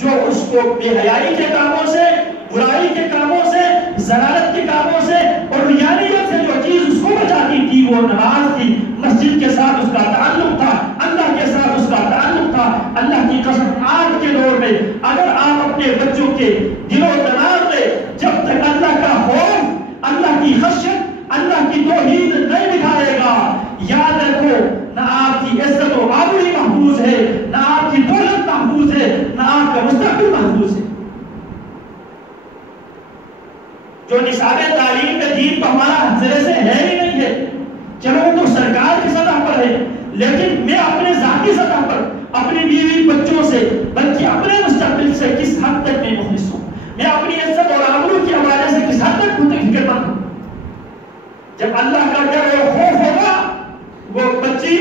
جو اس کو بے حیائی کے کاموں سے، برائی کے کاموں سے، ضلالت کے کاموں سے اور ریانیت سے جو چیز اس کو بچاتی تھی وہ نماز تھی۔ مسجد کے ساتھ اس کا تعلق تھا، اللہ کے ساتھ اس کا تعلق تھا۔ اللہ کی قسم آج کے دور میں اگر آپ اپنے بچوں کے دل و دماغ میں جب تک اللہ کا خوف، اللہ کی خشیت، اللہ کی توحید نہیں دکھائے گا، یاد رکھو نہ آپ کی عزت و آبروئی محفوظ ہے، نہ آپ کی دولت محفوظ ہے، نہ آپ کا مستقبل محفوظ ہے۔ جو نصاب تعلیم میں دین تو ہمارا ذرے سے ہے ہی نہیں ہے، چلو وہ تو سرکار کی سطح پر ہے، لیکن میں اپنے ذاتی سطح پر اپنی بیوی بچوں سے بلکہ اپنے مستقبل سے کس حد تک میں مخلص ہوں، میں اپنی عزت اور آبرو کے حوالے سے کس حد تک فکر مند ہوں۔ جب اللہ کا ڈر اور خوف ہوگا وہ بچی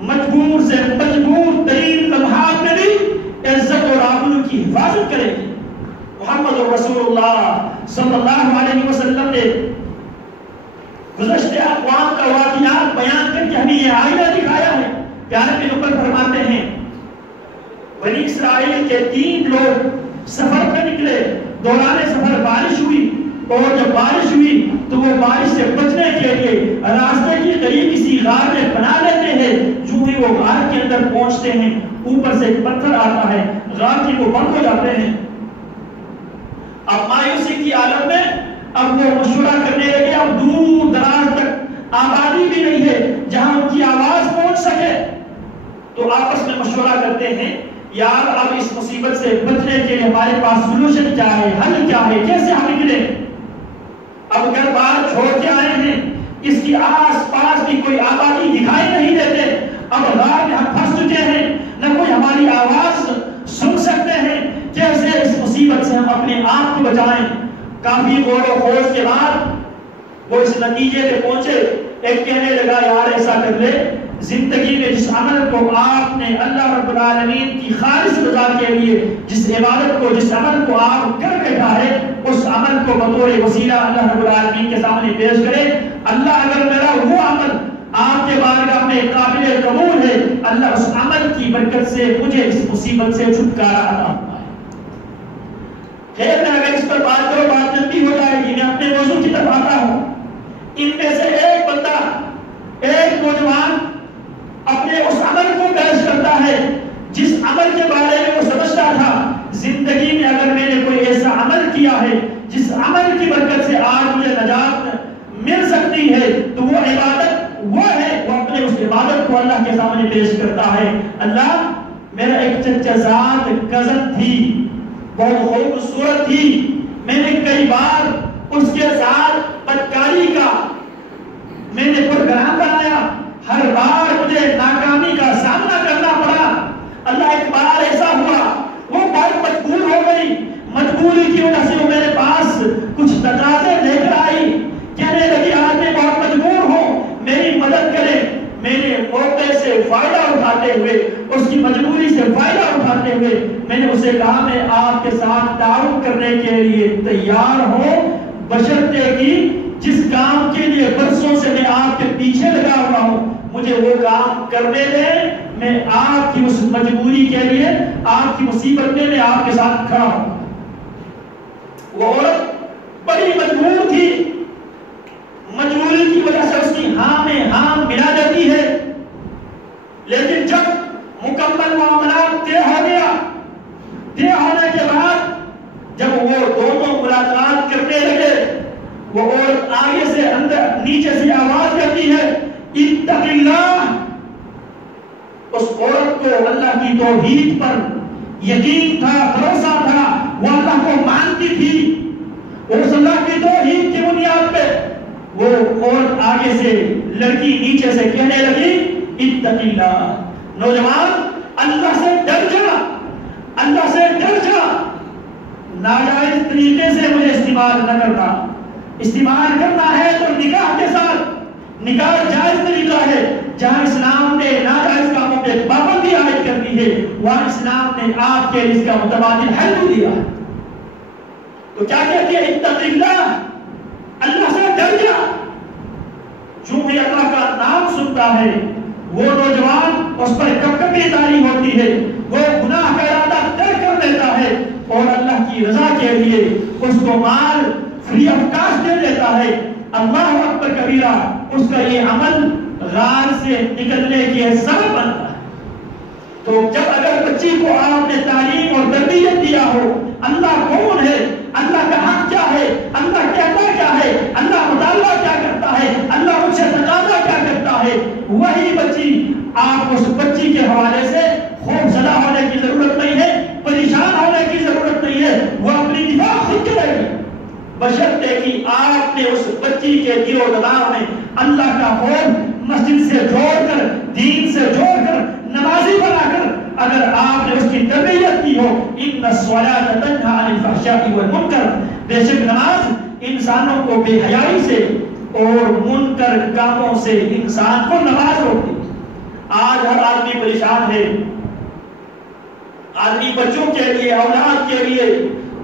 مجبور سے مجبور ترین لمحات میں بھی عزت اور آبرو کی حفاظت کرے گی۔ محمد رسول اللہ صلی اللہ علیہ وسلم نے گزشتہ اقوام کا واقعات بیان کر کے ہمیں یہ آئینہ دکھایا ہے۔ پیارے پیغمبر فرماتے ہیں بنی اسرائیل کے 3 لوگ سفر پر نکلے، دوران سفر بارش ہوئی، اور جب بارش ہوئی تو وہ بارش سے بچنے کے لیے راستے کے قریب کسی غار میں پناہ لیتے ہیں۔ جو ہی وہ غار کے اندر پہنچتے ہیں اوپر سے ایک پتھر آتا ہے، غار کی وہ بند ہو جاتے ہیں۔ اب مایوسی کی عالم میں اب وہ مشورہ کرنے لگے، اب دور دراز تک آبادی بھی نہیں ہے جہاں ان کی آواز پہنچ سکے، تو آپس میں مشورہ کرتے ہیں یار اب اس مصیبت سے بچنے کے لیے ہمارے پاس سولوشن کیا ہے، حل کیا ہے، کیسے ہم نکلیں؟ اب گھر بار چھوڑ کے آئے ہیں، اس کی آس پاس بھی کوئی آبادی دکھائی نہیں دیتے، اب غار میں ہم پھنس چکے ہیں، نہ کوئی ہماری آواز سن سکتے ہیں، کیسے اس مصیبت سے ہم اپنے آپ کو بچائیں؟ کافی غور و خوض کے بعد وہ اس نتیجے پہ پہنچے، ایک کہنے لگا یار ایسا کر لے، زندگی میں جس عمل کو آپ نے اللہ رب العالمین کی خالص رضا کے لیے جس عبادت کو، جس عمل کو آپ کر بیٹھا ہے، اس عمل کو بطور وسیلہ اللہ رب العالمین کے سامنے پیش کرے۔ اللہ اگر میرا وہ عمل آپ کے بارگاہ میں قابل قبول ہے، اللہ اس عمل کی برکت سے مجھے اس مصیبت سے چھٹکارا عطا فرمائے۔ خیر میں اگر اس پر بات کرو بات لمبی ہو جائے گی، میں اپنے موضوع کی طرف آتا ہوں۔ ان میں سے ایک بندہ، ایک نوجوان اپنے اس عمل کو پیش کرتا ہے جس عمل کے بارے میں وہ سمجھتا تھا زندگی میں اگر میں نے کوئی ایسا عمل کیا ہے جس عمل کی برکت سے آج مجھے نجات مل سکتی ہے تو وہ عبادت وہ ہے، وہ اپنے اس عبادت کو اللہ کے سامنے پیش کرتا ہے۔ اللہ میرا ایک چچا زاد کزن تھی، بہت خوبصورت تھی، میں نے کئی بار اس کے ساتھ بدکاری کا میں نے پروگرام بنایا، ہر بار مجھے ناکامی کا سامنا کرنا پڑا۔ اللہ ایک بار ایسا ہوا وہ بہت مجبور ہو گئی، مجبوری کی وجہ سے وہ میرے پاس کچھ تقاضے لے کر آئی، کہنے لگی آج میں بہت مجبور ہوں، میری مدد کریں۔ میں نے موقع سے فائدہ اٹھاتے ہوئے، اس کی مجبوری سے فائدہ اٹھاتے ہوئے میں نے اسے کہا میں آپ کے ساتھ تعاون کرنے کے لیے تیار ہوں، بشرطے کہ جس کام کے لیے برسوں سے میں آپ کے پیچھے لگا ہوا ہوں مجھے وہ کام کرنے دیں، میں آپ کی اس مجبوری کے لیے، آپ کی مصیبت میں آپ کے ساتھ کھڑا ہوں۔ وہ عورت بڑی مجبور تھی، مجبوری کی وجہ سے اس کی ہاں میں ہاں ملا دیتی ہے، لیکن جب مکمل معاملات طے ہو گیا، طے ہونے کے بعد جب وہ دونوں ملاقات کرنے لگے، وہ عورت آگے سے اندر نیچے سے آواز کرتی ہے اتق اللہ۔ اس عورت کو اللہ کی توحید پر یقین تھا، بھروسہ تھا، وہ اللہ کو مانتی تھی، اس اللہ کی توحید کی بنیاد پہ وہ عورت آگے سے لڑکی نیچے سے کہنے لگی اتق اللہ، نوجوان اللہ سے ڈر جا، اللہ سے ڈر جا، ناجائز طریقے سے مجھے استعمال نہ کرنا، استعمال کرنا ہے تو نکاح کے ساتھ، نکاح جائز طریقہ ہے، جہاں اسلام نے ناجائز کاموں پہ پابندی عائد کر دی ہے وہاں اسلام نے آپ کے اس کا متبادل حل بھی دیا ہے۔ تو کیا کہتی ہے اتق اللہ، اللہ سے ڈر جا۔ جو بھی اللہ کا نام سنتا ہے وہ نوجوان اس پر کپکپی طاری ہوتی ہے، وہ گناہ کا ارادہ طے کر لیتا ہے، کی رضا کے لیے اس کو مال فری آف کاسٹ دے دیتا ہے، اللہ اکبر کبیرہ، اس کا یہ عمل غار سے نکلنے کے سبب بنتا ہے۔ تو جب اگر بچی کو آپ نے تعلیم اور تربیت دیا ہو، اللہ کون ہے، اللہ کا حق کیا ہے، اللہ کہتا کیا ہے، اللہ مطالبہ کیا کرتا ہے، اللہ مجھ سے تقاضا کیا کرتا ہے، وہی بچی، آپ اس بچی کے حوالے سے خوف زدہ ہونے کی ضرورت نہیں ہے، پریشان ہونے کی ضرورت نہیں ہے، وہ اپنی دفاع خود کرے گی، بشرطے کہ آپ نے اس بچی کے دل و دماغ میں اللہ کا خوف مسجد سے جوڑ کر، دین سے جوڑ کر، نمازی بنا کر اگر آپ نے اس کی تربیت کی ہو۔ ان الصلاۃ تنہی عن الفحشاء والمنکر، بے شک نماز انسانوں کو بے حیائی سے اور منکر کاموں سے انسان کو نماز روکتی۔ آج ہر آدمی پریشان ہے، آدمی بچوں کے لیے، اولاد کے لیے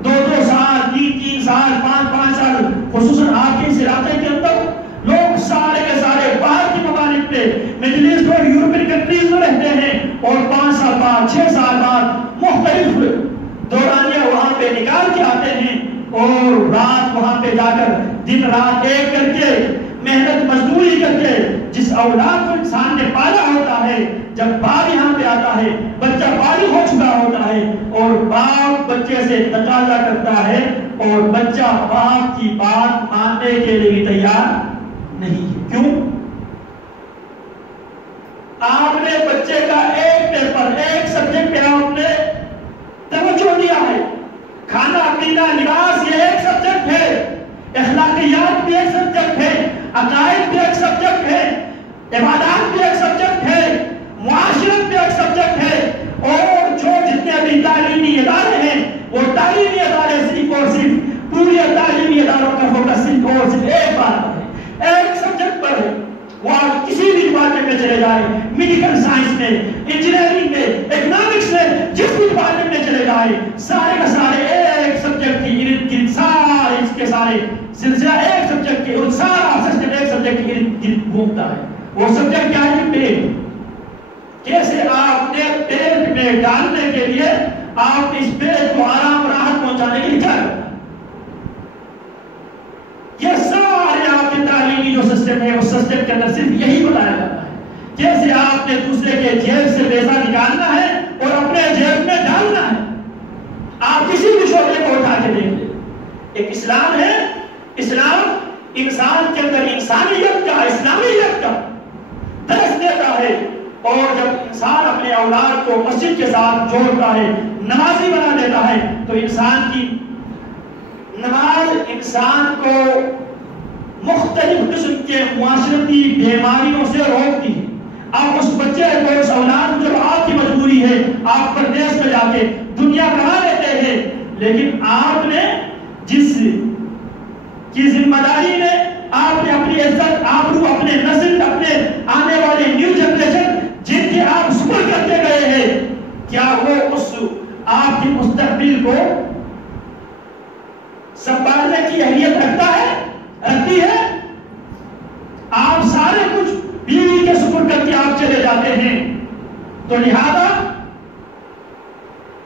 2-2 سال، 3-3 سال، 5-5 سال، خصوصاً آپ کے اس علاقے کے اندر لوگ سارے کے سارے باہر کی ممالک پہ، مڈل ایسٹ اور یورپین کنٹریز میں رہتے ہیں، اور 5 سال بعد، 6 سال بعد مختلف دورانیہ وہاں پہ نکال کے آتے ہیں، اور رات وہاں پہ جا کر دن رات ایک کر کے محنت مزدوری کر کے جس اولاد کو انسان نے پالا ہوتا ہے، جب باپ یہاں پہ آتا ہے، بچہ بالغ ہو چکا ہوتا ہے، اور باپ بچے سے تقاضا کرتا ہے، اور بچہ باپ کی بات ماننے کے لیے تیار نہیں ہے۔ کیوں؟ آپ نے بچے کا ایک پیپر، ایک سبجیکٹ پہ آپ نے توجہ دیا ہے، کھانا پینا لباس یہ ایک سبجیکٹ ہے، اخلاقیات بھی ایک سبجیکٹ ہے، عقائد بھی ایک سبجیکٹ ہے، عبادات بھی ایک سبجیکٹ ہے، معاشرت بھی ایک سبجیکٹ ہے، اور جو جتنے بھی تعلیمی ادارے ہیں وہ تعلیمی ادارے صرف اور صرف پورے تعلیمی اداروں کا فوکس صرف اور صرف ایک بات ہے، ایک سبجیکٹ پر ہے۔ وہ آپ کسی بھی ڈپارٹمنٹ میں چلے جائیں، میڈیکل سائنس میں، انجینئرنگ میں، اکنامکس میں، جس بھی ڈپارٹمنٹ میں چلے جائیں، سارے کا سارے ایک سبجیکٹ کی ارد گرد، سارے اس کے سارے سلسلہ ایک سبجیکٹ کے، اور سارا سسٹم ایک سبجیکٹ کی ارد گرد گھومتا ہے۔ وہ سبجیکٹ کیا ہے؟ پیٹ۔ کیسے آپ نے پیٹ میں ڈالنے کے لیے آپ اس پیٹ کو آرام راحت پہنچانے کے لیے کیا کرتا ہے؟ یہ سارے آپ کے تعلیمی جو سسٹم ہے، اس سسٹم کے اندر صرف یہی بتایا جاتا ہے، کیسے آپ نے دوسرے کے جیب سے پیسہ نکالنا ہے اور اپنے جیب میں ڈالنا ہے۔ آپ کسی بھی شعبے کو اٹھا کے دیکھ لیں، ایک اسلام ہے، اسلام انسان کے اندر انسانیت کا، اسلامیت کا درس دیتا ہے، اور جب انسان اپنے اولاد کو مسجد کے ساتھ جوڑتا ہے، نمازی بنا دیتا ہے، تو انسان کی نماز انسان کو مختلف قسم کے معاشرتی بیماریوں سے روکتی ہے۔ آپ اس بچے کو، اس اولاد کو، جب آپ کی مجبوری ہے، آپ پردیس میں جا کے دنیا کما لیتے ہیں، لیکن آپ نے جس کی ذمہ داری میں آپ نے اپنی عزت، آبرو، اپنے نسل، اپنے آنے والے نیو جنریشن جن کے آپ سپر کرتے گئے ہیں، کیا وہ اس آپ کی مستقبل کو سنبھالنے کی اہلیت رکھتا ہے، رکھتی ہے؟ آپ سارے کچھ بیوی کے سپر کر کے آپ چلے جاتے ہیں، تو لہذا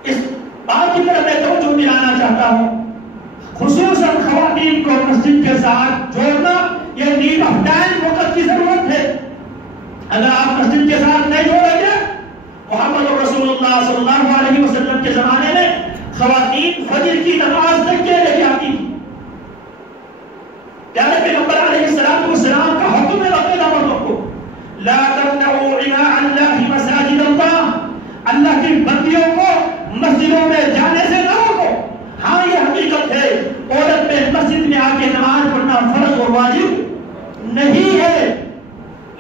اس بات کی طرف میں توجہ دلانا چاہتا ہوں، خصوصاً خواتین کو مسجد کے ساتھ جوڑنا یہ نیڈ آف ٹائم، وقت کی ضرورت ہے۔ اگر آپ مسجد کے ساتھ نہیں جوڑیں گے، محمد رسول اللہ صلی اللہ علیہ وسلم کے زمانے میں خواتین فجر کی نماز تک کے لے آتی تھی۔ پیارے پیغمبر علیہ السلام کا حکم ہے اپنے مردوں کو، لا تمنعوا اماء اللہ مساجد اللہ، اللہ کی بندیوں کو مسجدوں میں جانے سے نہ روکو۔ ہاں یہ حقیقت ہے، عورت پہ مسجد میں آ کے نماز پڑھنا فرض اور واجب نہیں ہے،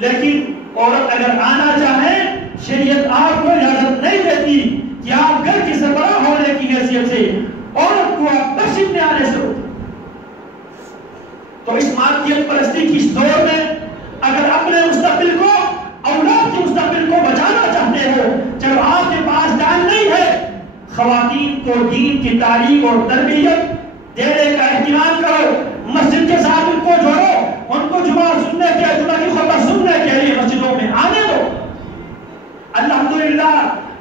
لیکن عورت اگر آنا چاہے، شریعت آپ کو اجازت نہیں دیتی کہ آپ گھر کی سربراہ ہونے کی حیثیت سے عورت کو آپ مسجد میں آنے سے روکیں۔ تو اس مادیت پرستی کی اس دور میں اگر اپنے مستقبل کو، اولاد کے مستقبل کو بچانا چاہتے ہو، جب آپ کے پاس ٹائم نہیں ہے، خواتین کو دین کی تعلیم اور تربیت دینے کا اہتمام کرو، مسجد کے ساتھ ان کو جوڑو، ان کو جمعہ کی خطبہ سننے کے لیے مسجدوں میں آنے دو۔ الحمدللہ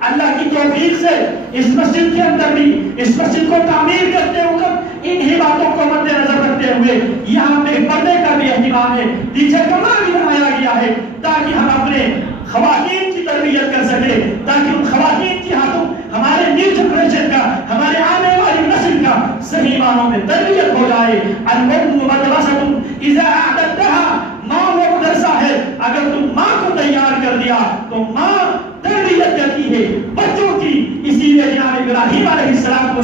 اللہ کی توفیق سے اس مسجد کے اندر بھی اس مسجد کو تعمیر کرتے وقت انہی باتوں کو مد نظر رکھتے ہوئے یہاں پہ پردے کا بھی اہتمام ہے، پیچھے کمرہ بھی بنایا گیا ہے تاکہ ہم اپنے خواتین کی تربیت کر سکے، تاکہ ان خواتین کی ہاتھوں ہمارے نیو جنریشن کا، ہمارے آنے والی نسل کا صحیح معنوں میں تربیت ہو جائے۔ المرء مدرسۃ اذا اعددتها، ماں وہ مدرسہ ہے، اگر تم ماں کو تیار کر دیا تو ماں تربیت کرتی ہے بچوں کی۔ اسی لیے جناب ابراہیم علیہ السلام کو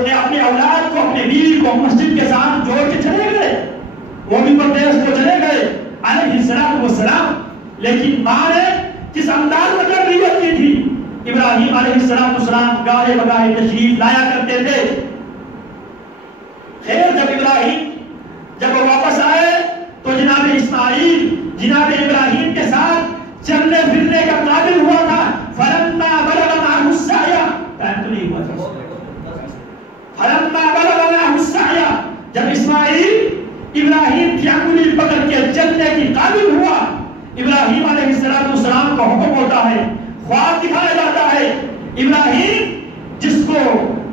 نے اپنے اولاد کو، اپنے بیوی کو مسجد کے ساتھ جوڑ کے چلے گئے، وہ بھی پردیس کو چلے گئے علیہ السلام، لیکن ماں نے جس انداز میں تربیت کی تھی، ابراہیم علیہ السلام گاہے بگاہے تشریف لایا کرتے تھے۔ خیر جب وہ واپس آئے تو جناب اسماعیل جناب ابراہیم کے ساتھ چلنے پھرنے کا قابل ہوا تھا۔ فلما بلغ معه السعي، ٹائم تو نہیں ہوا تھا، فلما بلغ معه السعي، جب اسماعیل ابراہیم کی انگلی پکڑ کے چلنے کی قابل ہوا، ابراہیم علیہ السلام کا حکم ہوتا ہے، خواب دکھایا جاتا ہے، ابراہیم جس کو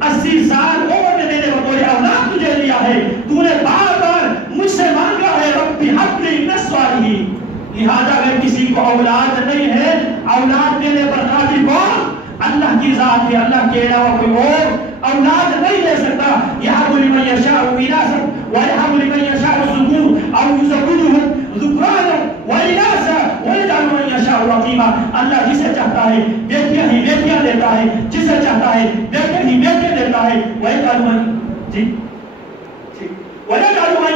80 سال عمر میں نے بطور اولاد تجھے دیا ہے، تو نے بار بار مجھ سے مانگا ہے ربی حب لی من الصالحین، لہذا اگر کسی کو اولاد نہیں ہے، اولاد دینے پر قادر کون؟ اللہ کی ذات ہے، اللہ کے علاوہ کوئی اور اولاد نہیں دے سکتا۔ یہب لمن یشاء اناثا ویہب لمن یشاء الذکور او یزوجہم ذکرانا واناثا ویجعل من یشاء عقیما، اللہ جسے چاہتا ہے بیٹیاں ہی بیٹیاں دیتا ہے، جسے چاہتا ہے بیٹے ہی بیٹے دیتا ہے، ویجعل من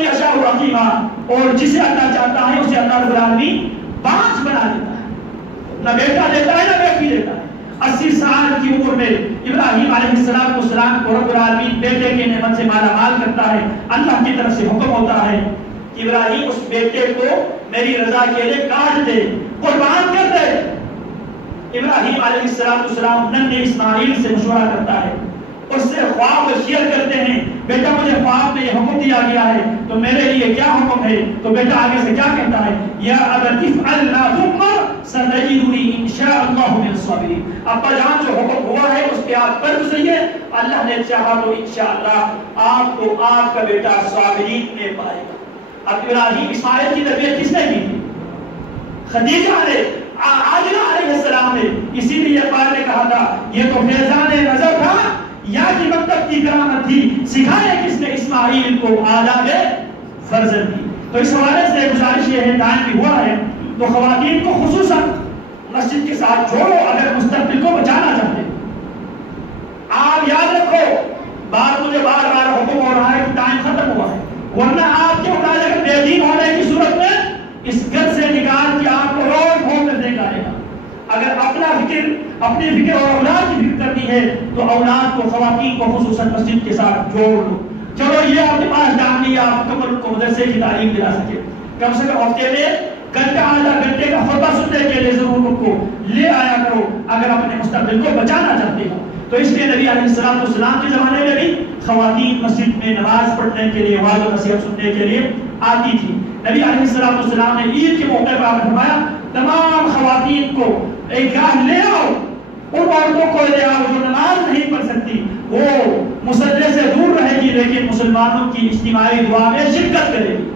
یشاء عقیما، اور جسے اللہ چاہتا ہے اسے اللہ رب العالمین بانجھ بنا دیتا ہے، نہ بیٹا دیتا ہے نہ بیٹی دیتا ہے۔ 80 سال کی عمر میں ابراہیم علیہ السلام کو رب العالمین بیٹے کی نعمت سے مالا مال کرتا ہے، اللہ کی طرف سے حکم ہوتا ہے کہ ابراہیم اس بیٹے کو میری رضا کے لیے کاٹ دے، قربان کر دے۔ ابراہیم علیہ السلام ننھے اسماعیل سے مشورہ کرتا ہے، اس سے خواب شیئر کرتے ہیں، بیٹا مجھے خواب میں یہ حکم دیا گیا ہے تو میرے لیے کیا حکم ہے؟ تو بیٹا آگے سے کیا کہتا ہے؟ یا ابت افعل ما تؤمر ستجدنی ان شاء اللہ من الصابرین، ابا جان جو حکم ہوا ہے اس پہ آپ کر گزریے، اللہ نے چاہا تو انشاءاللہ آپ کو آپ کا بیٹا صابرین میں پائے گا۔ اب ابراہیم اسماعیل کی تربیت کس نے کی تھی؟ خدیجہ نے، عاجلہ علیہ السلام نے، اسی لیے پاک نے کہا تھا یہ تو فیضان نظر تھا یا کہ مکتب کی کرامت تھی، سکھایا کس نے؟ اسماعیل کو آداب فرزند کی۔ تو اس حوالے سے گزارش یہ ہے، ٹائم بھی ہوا ہے تو خواتین کو خصوصاً مسجد کے ساتھ جوڑو اگر مستقبل کو بچانا چاہتے ہیں۔ آپ یاد رکھو، بات مجھے بار بار حکم ہو رہا ہے کہ ٹائم ختم ہوا ہے، ورنہ آپ کے اولاد اگر بے دین ہونے کی صورت میں اس گھر سے نکال کے آپ کو روز ہوم میں دیکھ آئے گا۔ اگر اپنی فکر اور اولاد کی فکر کرنی ہے تو اولاد کو، خواتین کو خصوصاً مسجد کے ساتھ جوڑ لو۔ چلو یہ آپ کے پاس جان لیا، آپ مکمل کو مدرسے کی تعلیم دلا سکے، کم سے کم ہفتے میں گھنٹہ آدھا گھنٹے کا خطبہ سننے کے لیے ضرور ان کو لے آیا کرو اگر اپنے مستقبل کو بچانا چاہتے ہو۔ تو اس لیے نبی علیہ السلام کے زمانے میں بھی خواتین مسجد میں نماز پڑھنے کے لیے، واعظ و نصیحت سننے کے لیے آتی تھی۔ نبی علیہ السلام نے عید کے موقع پر فرمایا تمام خواتین کو ایک گاہ لے آؤ، ان عورتوں کو لے آؤ جو نماز نہیں پڑھ سکتی، وہ مصلی سے دور رہے گی لیکن مسلمانوں کی اجتماعی دعا میں شرکت کرے گی۔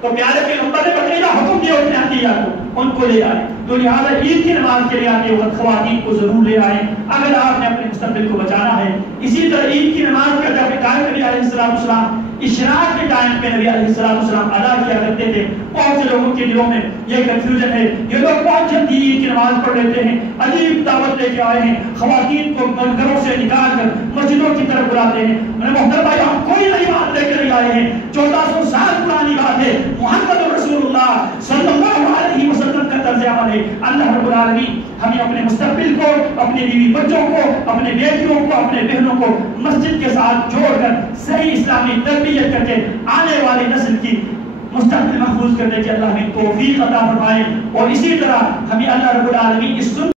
تو پیارے پیغمبر نے بقیدہ حکم دیا اپنے عطیہ کو ان کو لے آئے، تو لہٰذا عید کی نماز کے لیے آتے وقت خواتین کو ضرور لے آئیں اگر آپ نے اپنے مستقبل کو بچانا ہے۔ اسی طرح عید کی نماز کا جب ٹائم نبی علیہ السلام اشراق کے ٹائم پہ نبی علیہ السلام ادا کیا کرتے تھے۔ بہت سے لوگوں کے دلوں میں یہ کنفیوژن ہے، یہ لوگ بہت جلدی عید کی نماز پڑھ لیتے ہیں، عجیب دعوت لے کے آئے ہیں، خواتین کو گھروں سے نکال کر مسجدوں کی طرف بلاتے ہیں۔ محترم بھائی، ہم کوئی نئی بات لے کر آئے ہیں، 1400 سال پرانی بات ہے، محمد رسول اللہ صلی اللہ علیہ وسلم کا طرز عمل ہے۔ اللہ رب العالمین ہمیں اپنے مستقبل کو، اپنے بیوی بچوں کو، اپنے بیٹیوں کو، اپنے بہنوں کو مسجد کے ساتھ جوڑ کر صحیح اسلامی تربیت کر کے آنے والی نسل کی مستقبل محفوظ کرنے کی اللہ ہمیں توفیق عطا فرمائے، اور اسی طرح ہمیں اللہ رب العالمین اس